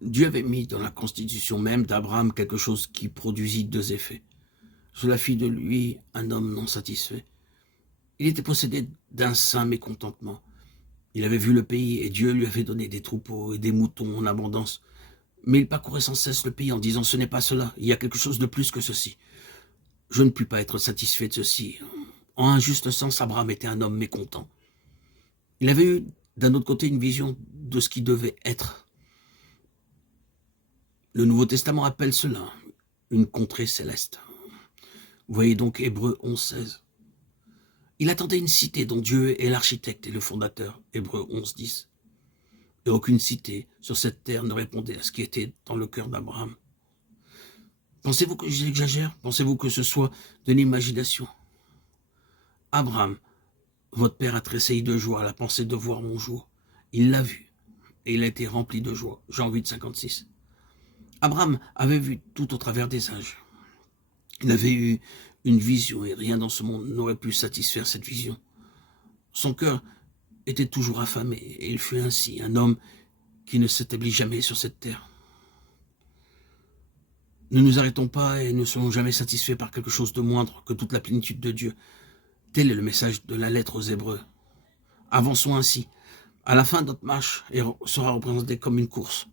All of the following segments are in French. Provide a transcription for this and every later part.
Dieu avait mis dans la constitution même d'Abraham quelque chose qui produisit deux effets. Cela fit de lui un homme non satisfait. Il était possédé d'un saint mécontentement. Il avait vu le pays et Dieu lui avait donné des troupeaux et des moutons en abondance. Mais il parcourait sans cesse le pays en disant « Ce n'est pas cela, il y a quelque chose de plus que ceci. Je ne puis pas être satisfait de ceci. » En un juste sens, Abraham était un homme mécontent. Il avait eu d'un autre côté une vision de ce qui devait être. Le Nouveau Testament appelle cela une contrée céleste. Vous voyez donc Hébreux 11:16. Il attendait une cité dont Dieu est l'architecte et le fondateur, Hébreux 11:10. Et aucune cité sur cette terre ne répondait à ce qui était dans le cœur d'Abraham. Pensez-vous que j'exagère? Pensez-vous que ce soit de l'imagination? Abraham, votre père a tressailli de joie à la pensée de voir mon jour. Il l'a vu, et il a été rempli de joie. Jean 8:56. Abraham avait vu tout au travers des âges. Il avait eu une vision, et rien dans ce monde n'aurait pu satisfaire cette vision. Son cœur était toujours affamé, et il fut ainsi un homme qui ne s'établit jamais sur cette terre. Ne nous arrêtons pas et ne serons jamais satisfaits par quelque chose de moindre que toute la plénitude de Dieu. Tel est le message de la lettre aux Hébreux. Avançons ainsi. À la fin, notre marche sera représentée comme une course.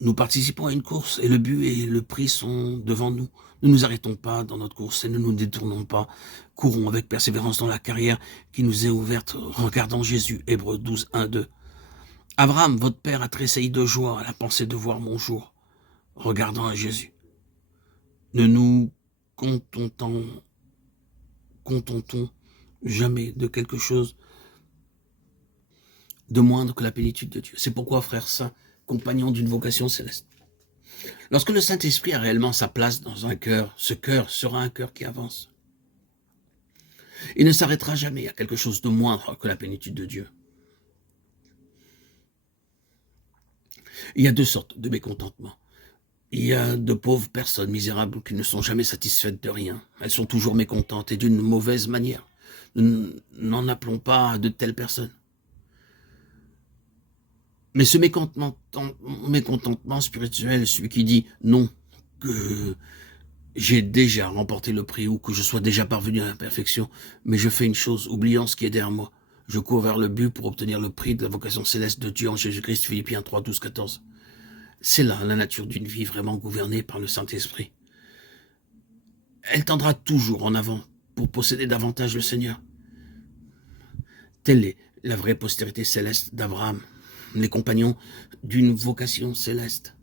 Nous participons à une course et le but et le prix sont devant nous. Ne nous arrêtons pas dans notre course et ne nous détournons pas. Courons avec persévérance dans la carrière qui nous est ouverte. Regardons Jésus, Hébreux 12:1-2. Abraham, votre père, a tressailli de joie à la pensée de voir mon jour. Regardons à Jésus. Ne nous contentons jamais de quelque chose de moindre que la plénitude de Dieu. C'est pourquoi, frères saints, compagnons d'une vocation céleste, lorsque le Saint-Esprit a réellement sa place dans un cœur, ce cœur sera un cœur qui avance. Il ne s'arrêtera jamais à quelque chose de moindre que la plénitude de Dieu. Il y a deux sortes de mécontentement. Il y a de pauvres personnes misérables qui ne sont jamais satisfaites de rien. Elles sont toujours mécontentes et d'une mauvaise manière. Nous n'en appelons pas à de telles personnes. Mais ce mécontentement spirituel, celui qui dit non, que j'ai déjà remporté le prix ou que je sois déjà parvenu à la perfection, mais je fais une chose, oubliant ce qui est derrière moi. Je cours vers le but pour obtenir le prix de la vocation céleste de Dieu en Jésus-Christ, Philippiens 3:12-14. C'est là la nature d'une vie vraiment gouvernée par le Saint-Esprit. Elle tendra toujours en avant pour posséder davantage le Seigneur. Telle est la vraie postérité céleste d'Abraham, les compagnons d'une vocation céleste.